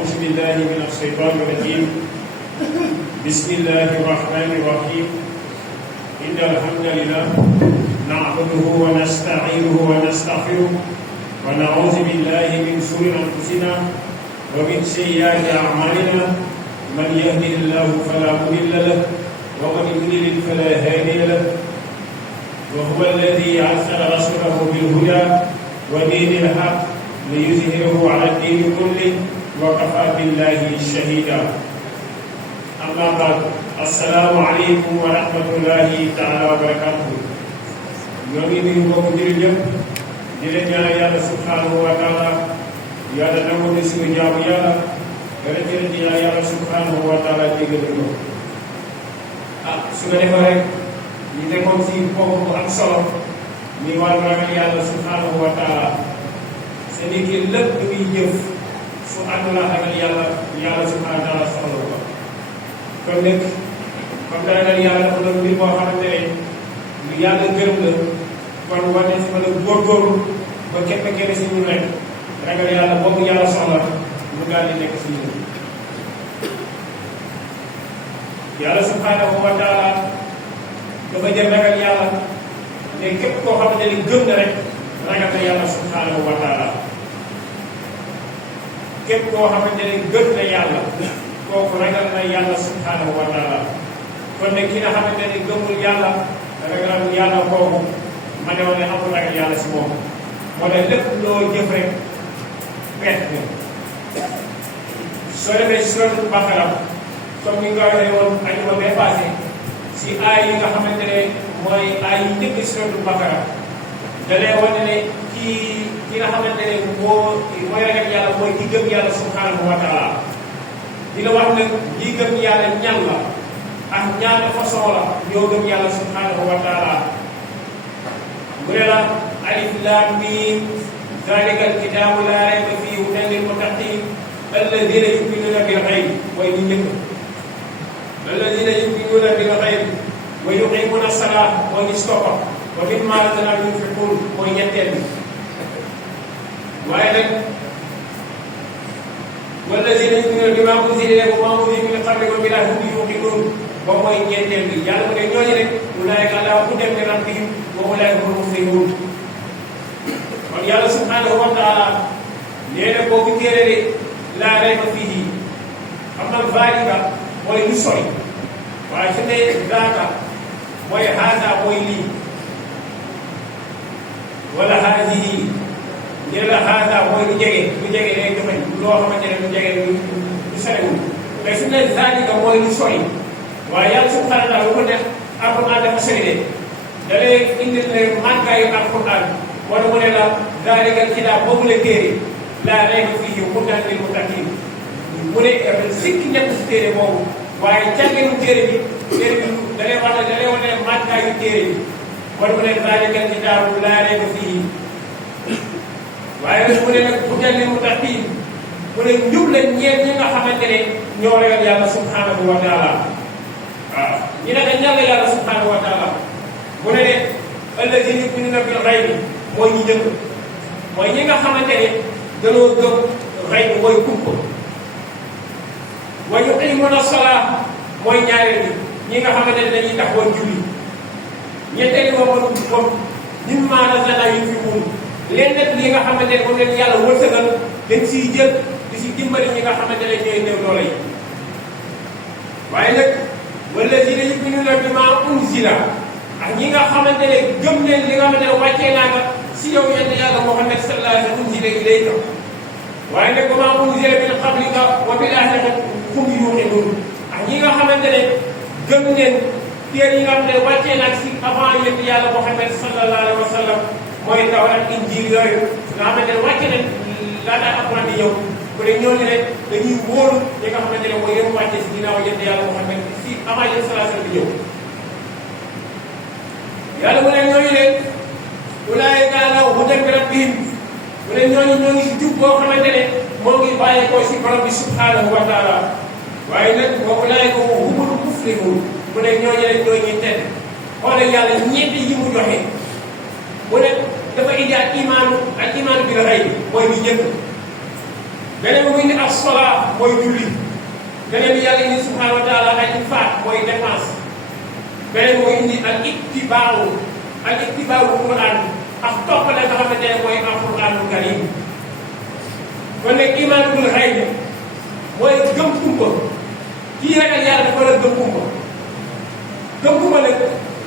أعوذ بالله من الشيطان الرجيم بسم الله الرحمن الرحيم إن الحمد لله نعبده ونستعينه ونستغفره ونعوذ بالله من شرور أنفسنا ومن سيئات أعمالنا من يهده الله فلا مضل له ومن يضلل فلا هادي له وهو الذي أرسل رسوله بالهدى ودين الحق ليظهره على الدين كله وكفى بالله شهيدا أما بعد السلام عليكم ورحمة الله تعالى وبركاته ñoo ngi nuyu mbokku jullit yëpp di leen ñaan yàlla subhanahu wa taala yàlla nangu na suñu jaamu yàlla dara jëlee di ñaan yàlla subhanahu wa taala jégal ñu su nga defee rek ñu nekkoon si ponk bu am solo ñu war ragal yàlla subhanahu wa taala sa nit ki lépp lu muy jëf su ànd la ragal yàlla yàlla subhanahu wa taala soxla ko kon nag comme da ragal yàlla dafa doon mbir boo xamante ne lu yàlla gërëm la kon war nañ si mën a góorgóorlu ba képp kenn si ñun rek ragal yàlla boobu yàlla soxla mu daal di nekk si ñun yàlla subhanahu wa taala dafa jël ragal yàlla ne képp koo xamante ni gëm na rek ragal na yàlla subhanahu wa taala képp koo xamante ni gëm na yàlla kooku ragal na yàlla subhanahu wa taala kon nag ki nga xamante ni gëmul yàlla ragal yàlla kooku ma ne woon ne amul ragal yàlla si moom moo ne lépp loo jëf rek perte nga soo demee suratul Baqara comme ni nga waxee woon ajuma bee passé si aay yi nga xamante ne mooy aay yi njëkk suratul Baqara da lay wane ne ki nga xamante ne mooy ragal yàlla mooy ki gëm yàlla subhanahu wa taala di la wax nag ñi gëm yàlla ñan la ak ñaata façon la ñoo gëm yàlla subhanahu wa taala mu ne la alif laam miim zaalika al-kitaabu laa rayba fiihi hudan lil muttaqiin allaziina yu'minuuna bil ghaybi mooy ñu njëkk allaziina yu'minuuna bil ghaybi wa yuqiimuuna as-salaata mooy ñu stoppa wa mimmaa razaqnaahum yunfiquun mooy ñetteel bi waaye nag wallaziina yu'minuuna bimaa unzila ilayka wa maa unzila min qablika wa bil aaxirati hum yuuqinuun boobu mooy ñeenteel bi yàlla mu ne ñooñu rek ulaa'ika alaa hudan min rabbihim wa ulaa'ika humul muflihuun kon yàlla subhanahu wa taala nee na boobu téere de laa rayba fiihi xam na zaalika mooy lu sori waaye su ne zaaka mooy haada mooy lii wala haadihi ñu la haada mooy lu jege day joxe loo xamante ne lu jege lu sorewul mais su ne zaalika mooy lu sori waaye yàlla subhanahu wa taala lu ko def alquran dafa sori de da lay indil ne màggaayu alquran wala mu ne la zaalika kitaab boobu la téere laa rayba fiihi hudan lil muttaqiin mu ne sikki ñett si téere boobu waaye jàngeenu téere bi da lay wax da lay wane ne màggaayu téere bi wala mu ne zaalika kitaabu laa rayba fiihi waaye nag mu ne nag hudan lil muttaqiin mu ne njub la ñeent ñi nga xamante ne ñoo ragal yàlla subhanahu wa taala waaw ñi ne ñaan la yàlla subhanahu wa taala mu ne ne allaziina yu'minuuna bil ghaybi mooy ñi njëkk mooy ñi nga xamante ne dañoo gëm xëy na mooy kumpa wa yuqiimuuna salaa mooy ñaareel bi ñi nga xamante ne dañuy taxawal julli ñetteel moom mimmaa razaqnaahum yunfiquun leen nag li nga xamante ne moom leen yàlla wërsëgal dañ siy jël di si dimbali ñi nga xamante ne ñooy néew doole yi waaye nag wallaziina yu'minuuna bimaa unzila ak ñi nga xamante ne gëm leen li nga xamante ne wàccee naa nga si yow yenn yàlla Muhammad sallallahu alayhi wa sallam unzila ilayka waaye nag wa maa unzila min qablika wa bil aaxirati hum yuuqinuun ak ñi nga xamante ne gëm leen téere yi nga xam ne wàccee naa si avant yenn yàlla Muhammad sallallahu alayhi wa sallam mooy Tawraat Injiil yooyu nga xamante ne wàcce nañ laata Alxuraan di ñëw bu dee ñooñu rek dañuy wóolu ñi nga xamante ne mooy yéen wàcce si ginnaaw yenn yàlla Muhammad si avant yenn sallallahu alayhi wa sallam di ñëw yàlla mu ne ñooñu ne ulaa'ika alaa hudan min rabbihim mu ne ñooñu ñoo ngi si jub boo xamante ne moo ngi bàyyeekoo si borom bi subhanahu wa taala waaye nag wa ulaa'ika humul muflihuun mu ne ñooñu rek ñoo ñuy tedd xoolal yàlla ñeenti yi mu joxe mu ne dafa indi ak imaanu bil ghayb mooy bi njëkk beneen bi muy indi as-salaa mooy julli beneen bi yàlla indi subhanahu wa taala al infaaq mooy dépense beneen bi muy indi al ittibaaru Qur'an ak toppale nga xamante ne mooy al-Qur'anul karim kon nag imaan bil xayb mooy gëm kumpa kii ragal yàlla dafa war a gëm kumpa nag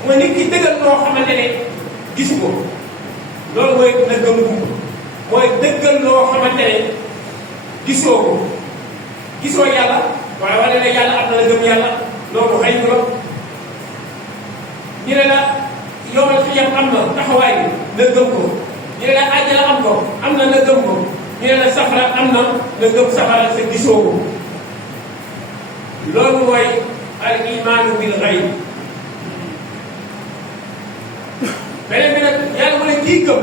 mooy nit ki dëggal loo xamante ne gisu ko loolu mooy na gëm kumpa mooy dëggal loo xamante ne gisoo yàlla waaye wala ne yàlla am na la gëm yàlla loolu xëy na ñu ne la yomal xiyam am na taxawaay bi na gëm ko ñu ne la àjjana am na gëm ko ñu ne la safara am na nga gëm safara sa gisoo ko loolu mooy al imaanu bil xayb beneen bi nag yàlla mu ne kii gëm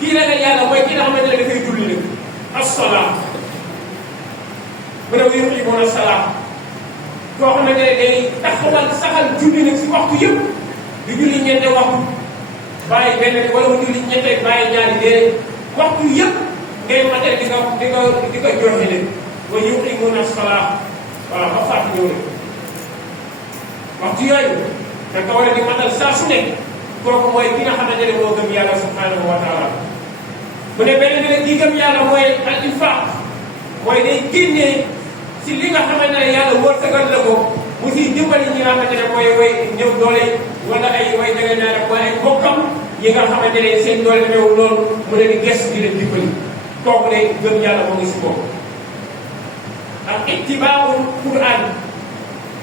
kii ragal yàlla mooy ki nga xamante ne dafay julli nag as-salaa mu ne wa yuqiimuuna as-salaa koo xamante ne day taxawal saxal julli nag si waxtu yëpp di julli ñeente waxtu bàyyi benn wala mu julli ñeente bàyyi ñaari déedéet waxtu yëpp ngay matal di ko joxe leen wa yuqiimuuna as-salaa waaw ba fàttali ñëw rek waxtu yooyu da nga war a di matal saa su nekk kooku mooy ki nga xamante ne moo gëm yàlla subhanahu wa taala mu ne benn bi nag ki gëm yàlla mooy al infaaq mooy day génnee si li nga xamante ne yàlla wërsëgal la ko mu siy dimbali ñi nga xamante ne mooy way néew doole wala ay way jegeñaale mooy ay bokkam yi nga xamante ne seen doole néew loolu mu ne di gëstu di leen dimbali kooku de gëm yàlla moo ngi si bopp ak ittibaaul Qur'an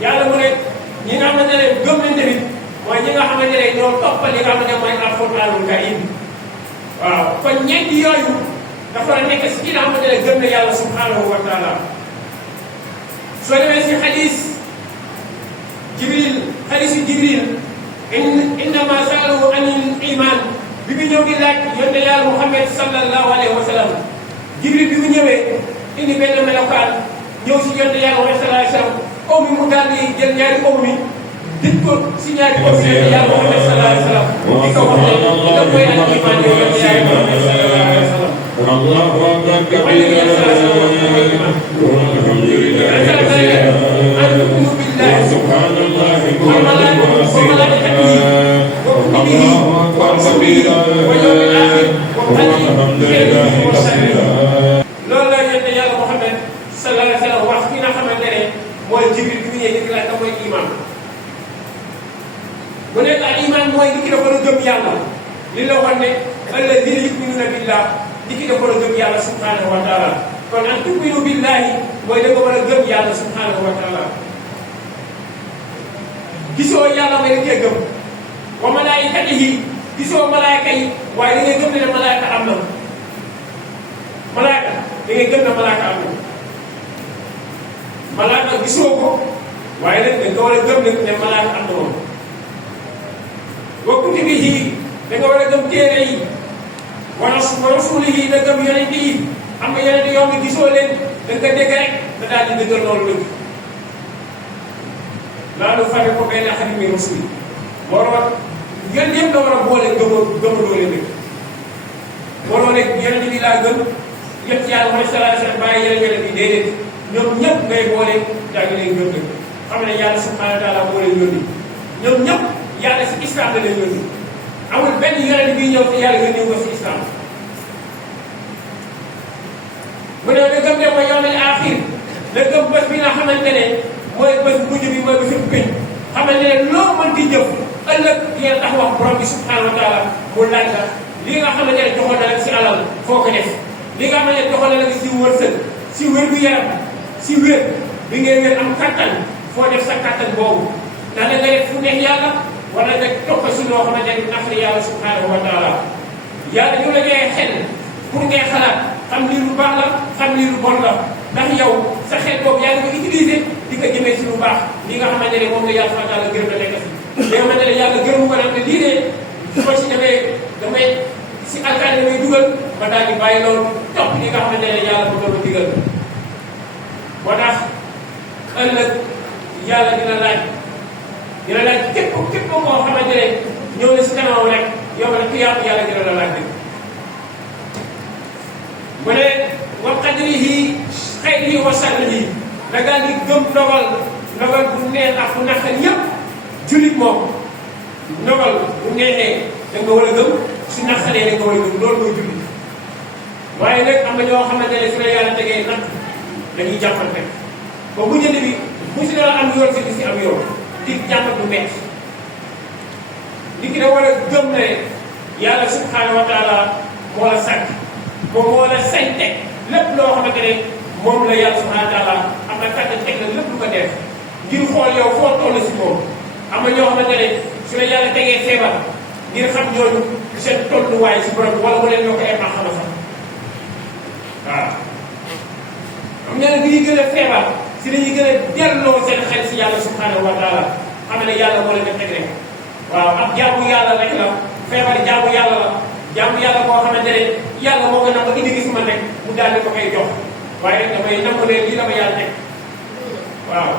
yàlla mu ne ñi nga xamante ne gëm nañ tamit mooy ñi nga xamante ne ñoo toppal li nga xamante ne mooy al-Qur'anul karim waaw kon ñeenti yooyu dafa nekk si ki nga xamante ne gëm na yàlla subhanahu wa taala soo demee si xadis Jibril innama sa'alahu anil iman bi mu ñëw di laaj yonte yàlla Muhammad sallallahu alayhi wa sallam Jibril bi mu ñëwee indi benn melokaan ñëw si yonte yàlla Muhammad sallallahu alayhi wa sallam oom mi mu daal di jël ñaari oom mi dëj ko si ñaari oom yonte yàlla Muhammad sallallahu alayhi wa sallam di ko wax ne da koy al iman yow yonte yàlla Muhammad sallallahu alayhi wa sallam Allahu akbar kabira walhamdulillahi kathira wa subhanallahi bukratan wa asila Allahu akbar kabira walhamdulillahi kathira loolu la yonte yàlla Muhammad sallallahu alayhi wa sallam wax ki nga xamante ne mooy Jibril bi mu ñëwee di laaj mooy iman mu nekk al iman mooy li ki dafa la gëm yàlla li la wax ne alladina yuminuna billah li ki dafa la gëm yàlla subhanahu wa taala kon an tuminu billahi mooy da nga war a gëm yàlla subhanahu wa taala gisoo yàlla mooy da ngay gëm wa malaikatihi gisoo malaayka yi waaye da ngay gëm ne malaayka am na malaayka da ngay gëm ne malaayka am na malaayka gisoo ko waaye nag da nga war a gëm ne malaayka am na moom wa kutubihi da nga war a gëm téere yi wa rasulihi da gëm yonent yi am nga yonent yoo xam ne gisoo leen da nga dégg rek da daal di dëggal loolu dëgg laa nu fare ko benn ahadin min rusuli moo war yonent yëpp da war a boole gëmaloo leen dëgg waroo nekk yonent bi laa gëm yëpp yàlla mooy sallallahu alayhi wa sallam bàyyi yeneen yonent yi déedéet ñoom ñëpp ngay boole daal di leen gëm dëgg xam ne yàlla subhanahu wa taala moo leen yónni ñoom ñëpp yàlla si islam la leen yónni amul benn yonent bi ñëw te yàlla yónni ko si islam mu ne la gëm ne mooy yawmal aaxir la gëm bés bi nga xamante ne mooy bés bu mujj bi mooy bésu pénc xamante ne loo mën di jëf ëllëg dina tax wax borom bi subhanahu wa taala mu laaj la li nga xamante ne joxoon na la si alal foo ko def li nga xamante ne joxoon na la si wërsëg si wér gu yaram si wér bi ngay wér am kattan foo def sa kattan boobu ndax da nga def fu neex yàlla wala nga topp si loo xamante ne naqari yàlla subhanahu wa taala yàlla ñu la ñuy xel pour ngay xalaat xam lii lu baax la xam lii lu bon la ndax yow sa xel boobu yaa ngi ko utiliser di ko jëmee si lu baax li nga xamante ne moom la yàlla subhanahu wa taala gërëm la nekk si li nga xamante ne yàlla gërëmu ko nag ne lii de su ma si demee damay si alkaani damay dugal ba daal di bàyyi loolu topp li nga xamante ne yàlla ko doon digal moo tax ëllëg yàlla dina laaj képp koo xamante ne ñëw na si kanamam rek yow nag ku yàlla dina la laaj dëgg mu ne wa qadrihi xëy yi wasal yi da ngaa di gëm ndogal bu neex ak bu naqari yëpp jullit moom ndogal bu neexee da nga war a gëm su naqaree da nga war a gëm loolu mooy jullit waaye nag am na ñoo xamante ne su la yàlla tegee natt dañuy jàppante ba bu njëkk bi bu si doon am yoon si si am yoon di jàmpat bu metti nit ki da war a gëm ne yàlla subhanahu wa taala moo la sàkk moom moo la sañ teg lépp loo xamante ne moom la yàlla subhanahu wa taala am na kàttan teg na lépp lu ko def ngir xool yow foo toll si moom am na ñoo xamante ne su la yàlla tegee feebar ngir xam ñooñu seen tolluwaay si borom wala mu leen ñoo ko ay xam sax waaw am na nag ñuy gën a feebar si dañuy gën a delloo seen xel si yàlla subhanahu wa taala xam ne yàlla moo leen teg rek waaw ak jaamu yàlla rek la feebar jaamu yàlla la jaamu yàlla boo xamante ne yàlla moo ko nam ba indi gis ma rek mu daal di ko koy jox waaye damay nangu ne lii dama yàlla teg waaw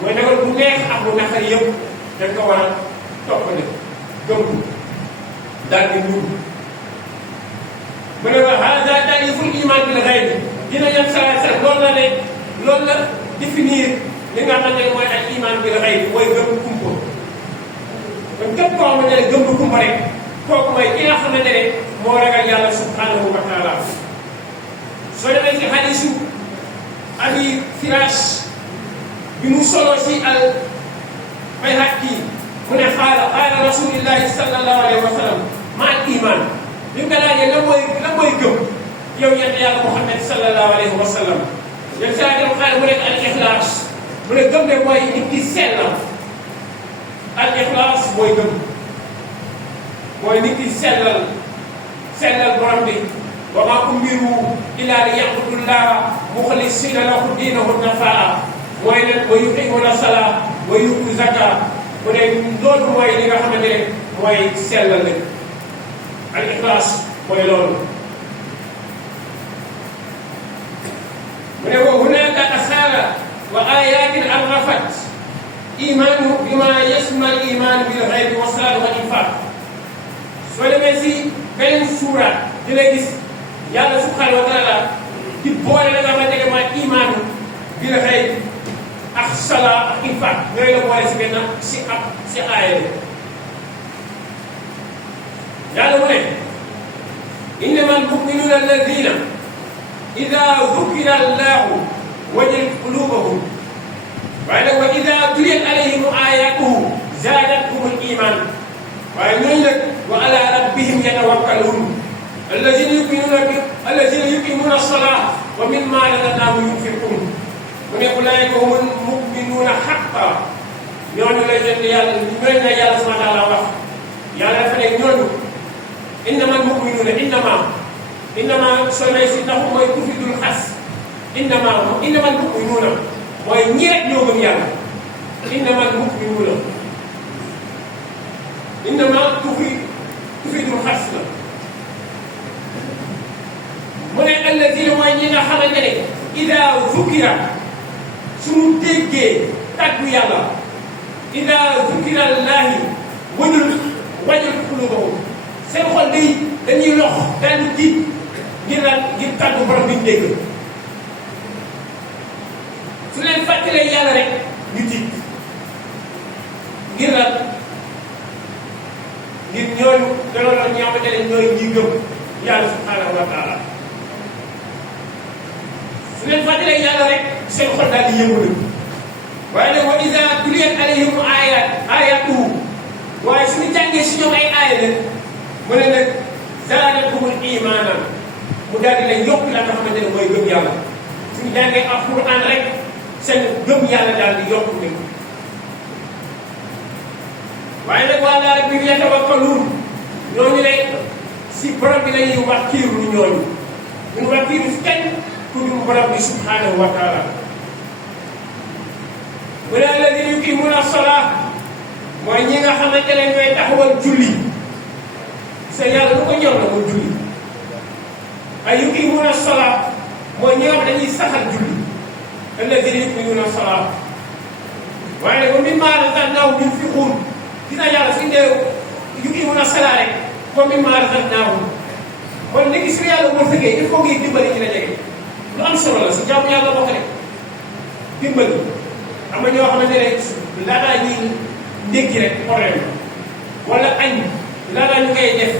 mooy nag bu neex ak bu naqari yëpp dañ ko war a topp ne gëm daal di muur mu ne wa hada ta'riful iman bil ghayb dina yem saa sa loolu la ne loolu la définir li nga xamante ne mooy al iman bil ghayb mooy gëm kumpa kon képp koo xamante ne gëm kumpa rek kooku mooy ki nga xamante ne moo ragal yàlla subhanahu wa taala soo demee ci hadisu Abi Firash bi mu solo si al Bayhaqi mu ne qaala rasulillahi sallallahu alayhi wa sallam ma al iman bi nga laajee lan mooy gëm yow yéen yàlla Muhammad sallallahu alayhi wa sallam yéen saa dem xaaral mu nekk al ixlaas mu ne gëm ne mooy nit ki sellal al ixlaas mooy gëm mooy nit ki sellal borom bi wa maa umiru illaa liya'budullaha muxlisiina lahu diinahu hunafaa mooy leen wa yuqiimuuna salaa wa yu'tuuna zakaa mu ne loolu mooy li nga xamante ne mooy sellal leen al ixlaas mooy loolu mu ne wa hunaaka asaara wa aayaatin arrafat imaanu bimaa yashmal imaan bil ghaybi wa salaat wal infaaq soo demee si beneen suura dina gis yàlla subhanahu wa taala di boole la nga xamante ne mooy imaanu bil ghaybi ak salaat ak infaaq ñooy la boole si benn si aaya bi yàlla mu ne innama almuminuuna alladina ida dukira allahu wajilat qulubuhum waaye nag wa ida tuliyat alayhim ayatuhu zaadathum al-iman waaye ñooñu nag wa ala rabbihim yatawakkaluun alladina yuqimuuna as-salata wa mimma razaqnahum yunfiquun mu ne ulaa'ika humul mu'minuuna haqqan ñooñu la jënd yàlla ñooñu la yàlla subhanahu wa taala wax yàlla dafa ne ñooñu innama almu'minuuna innama soo may si taxu mooy tufidul xas innama almu'minuuna mooy ñi rek ñoo gëm yàlla innama almu'minuuna innama tufidul xas la mu ne alladina mooy ñi nga xamante ne ida zukira suñu déggee tàggu yàlla ida zukira llaahi wajul quluubuhum seen xol dañuy lox daal di tiit ngir tàggu borom bi ñu dégg su leen fàttalee yàlla rek ñu tiit ngir ñooñu dañoo doon ñoo xamante ne ñooy ñi gëm yàlla subhanahu wa taala su leen fàttalee yàlla rek seen xol daal di yëngu nag waaye nag wa iza tuliyat alayhim ayatuhu waaye suñu jàngee si ñoom ay aaya nag mu ne nag zaadathumul imaana mu daal di leen yokk la nga xamante ne mooy gëm yàlla suñu jàngee alquran rek seen gëm yàlla daal di yokk nag waaye nag wa alaa rabbihim yatawakkaluun ñooñu lay si borom bi la ñuy wàkkiirlu ñooñu ñun wàkkiirlu si kenn ku dul borom bi subhanahu wa taala mu ne alladina yuqimuuna as-salaa mooy ñi nga xamante ne ñooy taxawal julli sa yàlla lu ko ñor la mooy julli ay yuqimuuna as-salaa mooy ñi nga xam dañuy saxal julli alladina yuqimuuna as-salaa waaye nag wa mimmaa razaqnaahum yunfiquun gis naa yàlla suñu dee yuqimuuna as-salaa rek wa mimmaa razaqnaahum mooy léegi su yàlla wërsëgee il faut ngay dimbali ci la jege lu am solo la si jaamu yàlla bokk rek dimbali am na ñoo xamante ne laataa ñuy ndékki rek problème wala añ laataa ñu koy def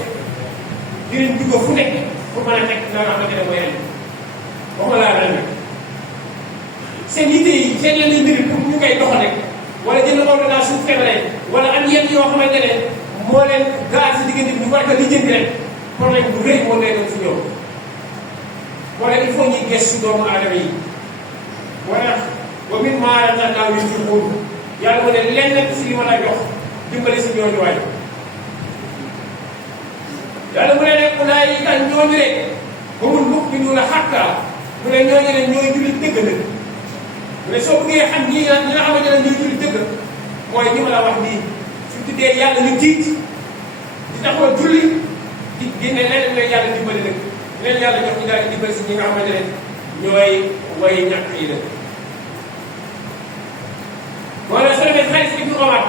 dinañ dugg fu nekk pour mën a teg la nga xamante ne mooy añ waxuma laa ren rek seen yitte yi seen yenn mbir pour ñu koy doxal rek wala jënd ordonnance su feebaree wala am yenn yoo xamante ne moo leen gaal si diggante bi ñu war ko lijjanti rek problème bu rëy moo lay doon si ñoom wala il faut ñuy gëstu doomu aadama yi wala wa mimmaa razaqnaahum yunfiquun yàlla mu ne lenn si li ma la jox dimbali si ñooñu waay yàlla mu ne rek ulaa'ika ñooñu rek humul mu'minuuna haqqan mu ne ñooñu rek ñooy jullit dëgg nag mu ne soo bëggee xam ñi nga xamante ne ñooy jullit dëgg mooy ñi ma la wax nii su tuddee yàlla ñu tiit di taxaw julli di génne leneen leen yàlla dimbali nag leen yàlla jox ñu daal di dimbali si ñi nga xamante ne ñooy way ñàkk yi la wala soo demee xaalis bi ñu xamaat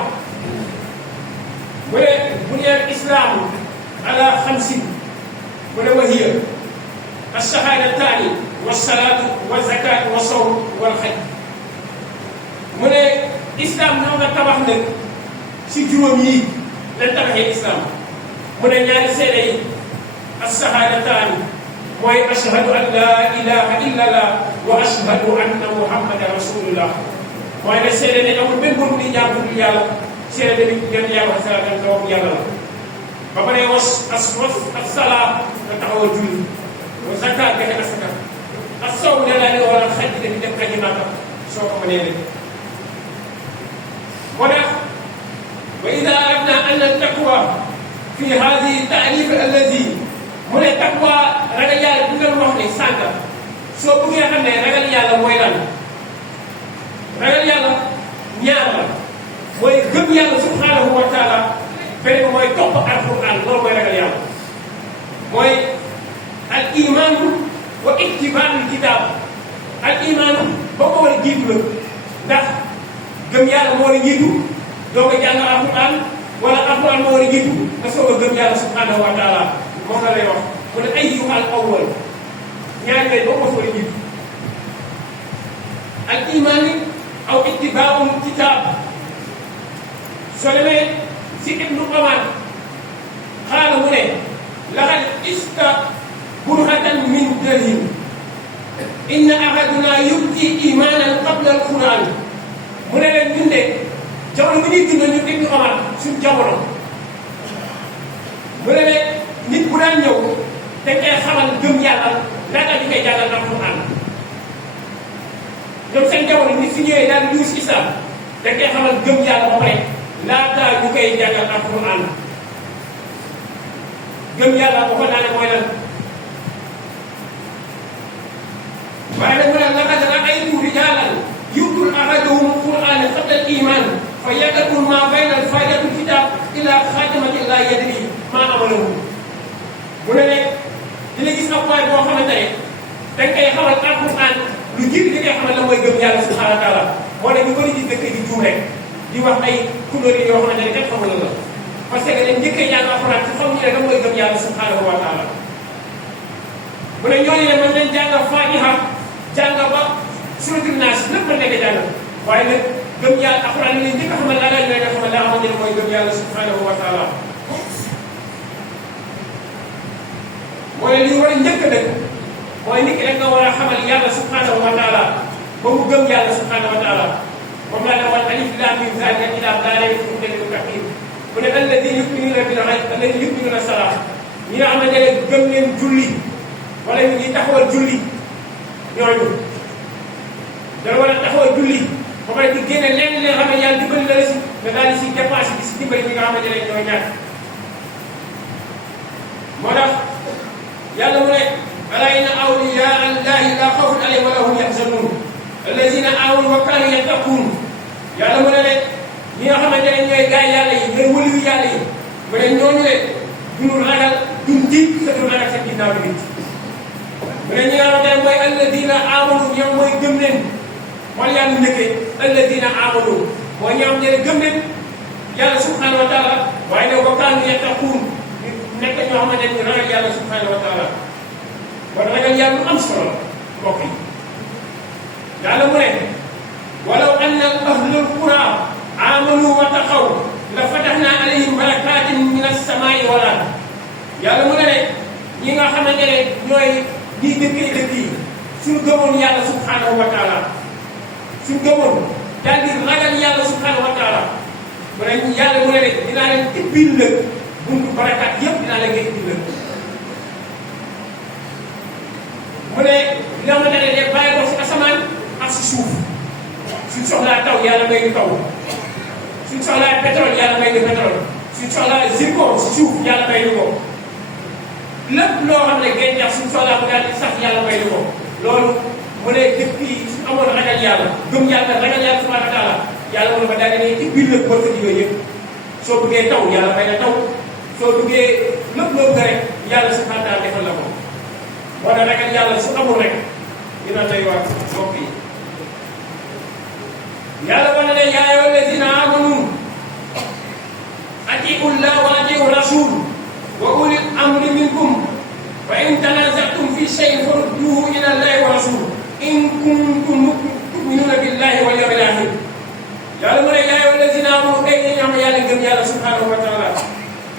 mu ne bu ne islaamu ala xamsin mu ne wa hiya ash-shahaadataani wa salaatu wa zakaatu wa sawm wal xaj mu ne islam ñoo nga tabax nag si juróom yii lañ tabaxee islam mu ne ñaari seede yi ash-shahaadataani mooy ashhadu an laa ilaha illa allah wa ashhadu anna muhammadan rasulullah mooy ne seede ne amul benn buur di jaamu dul yàlla seede ne dem yàlla salaam doomu yàlla la ba pare as salaam nga taxaw a julli wa zakaat nga asaka ak soow ne laa ne war a xaj di def kaji Makka soo ko mënee rek moo tax wa ida aradna an taqwa fi hadihi taarif alladi mu ne taqwa ragal yàlla bu ngeen wax ne sànq soo bëggee xam ne ragal yàlla mooy lan ragal yàlla ñaar la mooy gëm yàlla subhanahu wa taala beneen mooy topp alquran loolu mooy ragal yàlla mooy al imaanu wa ittibaa'ul kitaab al imaanu ba ko war a jiitu la ndax gëm yàlla moo war a jiitu doo ko jàng alquran wala alquran moo war a jiitu nga soog a gëm yàlla subhanahu wa taala moom la lay wax mu ne ayyuhal awwal ñaari lay boo ko war a jiitu al imaani aw ittibaa'ul kitaab soo demee si Ibnu Umar xaala mu ne laqad ista burhatan min dirham inna ahaduna yubdi imanan qabla al-Qur'an mu ne leen ñun de jamono bi ñuy dund ñun Ibnu Umar suñ jamono mu ne leen nit bu daan ñëw dañ koy xamal gëm yàlla laata ñu koy jàngal al-Qur'an ñoom seen jamono nit si ñëwee daal di dugg si islam dañ koy xamal gëm yàlla ba pare laata ñu koy jàngal al-Qur'an gëm yàlla waxoon naa ne mooy lan waaye nag mu ne laqad ra'aytu rijaalan yu'tuuna ahaduhum al-Qur'aana qabla al-iimaan fa yaqra'u maa bayna al-faatihatil kitaab ilaa xaatimatin laa yadrii maa amaluhu mu ne nag dina gis ab waay boo xamante ne dañ koy xamal al-Qur'an lu jiitu li ngay xamal la mooy gëm yàlla subhaanahu wa taala moo ne ñu bëri gis dëkk di juum rek di wax ay couleur yoo xamante ne kenn xamul la parce que dañ njëkkee jàng alxuraan ci xam ñu ne da mooy gëm yàlla subhanahu wa taala mu ne ñooñu ne mën nañ jàng Faatiha jàng ba suratul Naas lépp mën nekk jàng waaye nag gëm yàlla alxuraan li njëkk a xamal laa lañ nga xamal laa xamante ne mooy gëm yàlla subhanahu wa taala mooy li war a njëkk nag mooy nit ki rek nga war a xamal yàlla subhanahu wa taala ba mu gëm yàlla subhanahu wa taala moom laa ne wal alif laam miim zaalika kitaab laa rayba fiihi hudan lil muttaqiin mu ne alladiina yu'minuuna bil ghayb alladiina yuqiimuuna salaat ñi nga xamante ne gëm leen julli wala ñi taxawal julli ñooñu dana war a taxawal julli ba pare di génne lenn li nga xam ne yàlla dimbali la si nga daal di si dépense di si dimbali ñi nga xamante ne ñooy ñàkk moo tax yàlla mu ne alaa inna awliyaa Allaahi laa xawfun alayhim wa laa hum yahzanuun alladiina aamanuu wa kaanuu yattaquun yàlla mu ne rek ñi nga xamante ne ñooy gaay yàlla yi ñooy wëliwu yàlla yi mu ne ñooñu ne duñu ragal duñ tiit te duñu ragal seen ginnaaw bi nit mu ne ñi nga xamante ne mooy alladina amanu ñoom mooy gëm leen mooy yàlla njëkkee alladina amanu mooy ñi nga xamante ne gëm leen yàlla subhanahu wa taala waaye ne wa kaanu yattaquun nekk ñoo xamante ne ñu ragal yàlla subhanahu wa taala kon ragal yàlla lu am solo la mbokk yi yàlla mu ne walaw anna ahlul qura amanu wa taqaw la fatahna alayhim barakatin min as-samaa'i wal ard yàlla mu ne rek ñi nga xamante ne ñooy ñiy dëkk yi suñu gëmoon yàlla subhanahu wa taala suñu gëmoon daal di ragal yàlla subhanahu wa taala mu ne yàlla mu ne rek dinaa leen ibbil nag buntu barakaat yëpp dinaa leen ngay ibbil nag mu ne li nga xamante ne de bàyyi ko si asamaan ak si suuf suñ soxlaa taw yàlla may ñu taw suñ soxlaa pétrole yàlla may ñu pétrole suñ soxlaa zircon si suuf yàlla may ñu ko lépp loo xam ne gàncax suñ soxlaa bu daal di sax yàlla may ñu ko loolu mu ne dëkk yi su amoon ragal yàlla gëm yàlla ragal yàlla subhanahu wa taala yàlla mu ne ba daal di ne ibbil nag boo ko yooyu yëpp soo bëggee taw yàlla may na taw soo bëggee lépp loo bëgg rek yàlla subhanahu wa taala defal la ko moo tax ragal yàlla su amul rek dina doy waar mbokk yi yàlla wane ne yaa ayyuha allazina amanu atiu llah wa atiu rasul wa ulil amri minkum fa in tanazatum fi shay'in farudduhu ila llahi wa rasul in kuntum tu'minuna billahi wal yawmil akhir yàlla mu ne yaa ayyuha allazina amanu ay ñi am yàlla gëm yàlla subhanahu wa taala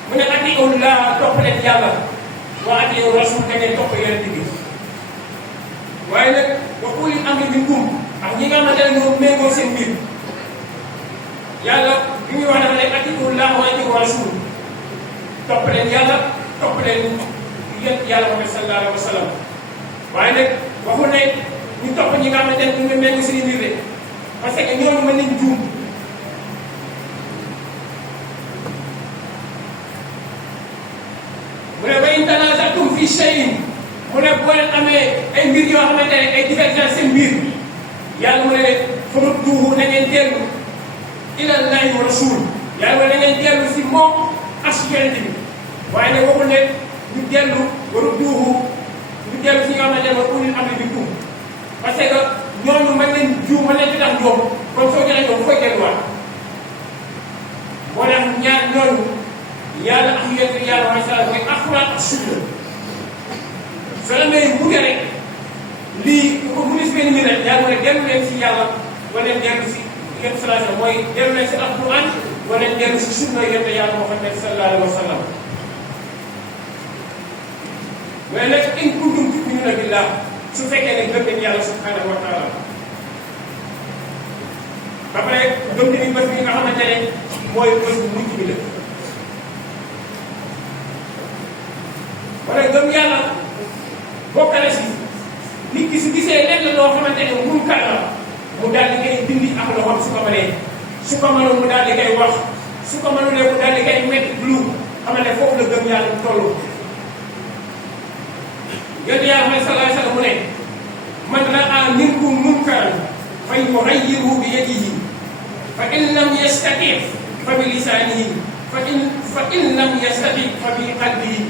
mu ne atiu llah topp leen yàlla wa atiu rasul da ngeen topp yonent bi waaye nag wa ulil amri minkum ak ñi nga xamante ne ñoom méngoo seen mbir yàlla bi ñuy wax dafa ne atiu llah wa atiu rasul topp leen yàlla topp leen yàlla Muhammad sallallahu alayhi wa sallam waaye nag waxul ne ñu topp ñi nga xamante ne ñu ngi méngoo seen mbir de parce que ñooñu mën nañ juum mu ne wa in tanazatum fi shay'in mu ne boo leen amee ay mbir yoo xamante ne ay divergence seen mbir yàlla mu ne leen farudduhu na ngeen dellu ila llahi wa rasul yàlla mu ne na ngeen dellu si moom ak si yonent bi waaye nag waxul ne ñu dellu farudduhu ñu dellu si nga xamante ne ulil amri minkum parce que ñooñu mën nañ juum mën nañ ci tax ñoom kon soo jëlee ñoom fooy delluwaat moo tax ñaar ñooñu yàlla ak yonent yàlla macha allah mooy alxuraan ak sunna soo demee wuute rek lii bu ko mënees benn mbir rek yàlla mooy dellu leen si yàlla wala leen dellu si yonent salaatu mooy dellu leen si alxuraan wala leen dellu si sunna yonent yàlla Muhammad sallallahu alayhi wa sallam mais nag in kuntum tu'minuna billah su fekkee ne gëm nañ yàlla subhanahu wa taala ba pare gëm nañu bés bi nga xamante ne mooy bés bu mujj bi la wala gëm yàlla bokk na si nit ki su gisee lenn loo xamante ne munkar la mu daal di koy dindi ak loxoom su ko mënee su ko mënoon mu daal di koy wax su ko mënulee mu daal di koy métti lu xam ne foofu la gëm yàlla mu toll. yonent yàlla Muhammad sallallahu alayhi wa sallam mu ne man raa minkum munkaran falyughayyirhu bi yadihi fa in lam yastati' fa bi lisanihi fa in lam yastati' fa bi qalbihi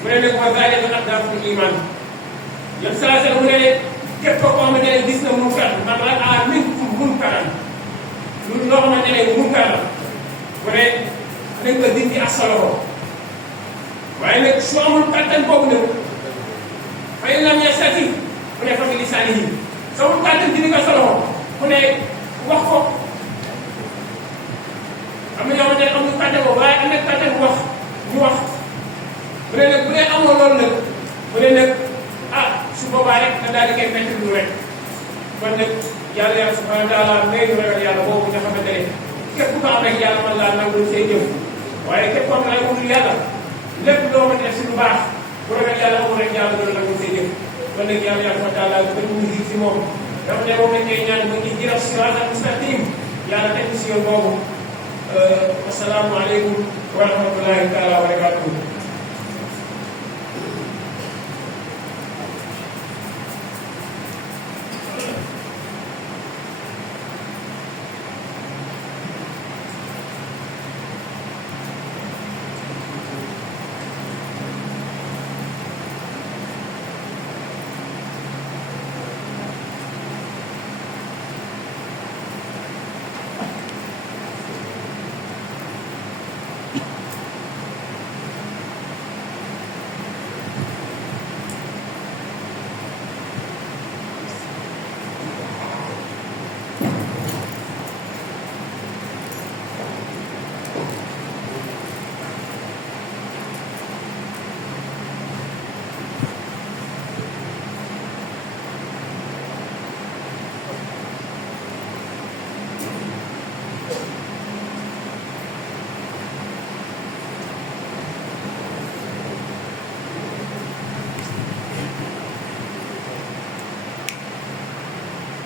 mu ne nag wa zaalika ad'aful iimaan yéen saa mu ne képp koo xamante ne gis na munkar man raa minkum munkaran loo xamante ne munkar la mu ne nañ ko dindi ak sa loxo waaye nag su amul kattan boobu nag fa in lam yastati mu ne fa bi lisaanihi soo amul kattan dindi ko sa loxo mu ne wax ko am na ñoo xamante ne amul kattan boobu waaye am na kattan wax ñu wax. bu dee nag bu dee amoo loolu nag bu dee nag su boobaa rek na daal di koy métti lu rek kon nag yàlla subhanahu wa taala may ñu ragal yàlla boobu nga xamante ne képp ku ko am rek yàlla mën laa nangul say jëf waaye képp ku am rek wutul yàlla lépp loo mën a def si lu baax bu ragal yàlla amul rek yàlla dina nangul say jëf kon nag yàlla subhanahu wa taala bu ñu ngi si moom dafa ne moom lañ koy ñaan ba ñu jërëf siraatal mustaqim yàlla teg si yoon boobu asalaamaaleykum wa rahmatullahi taala wa barakatuhu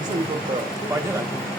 gisaguñ ko waajal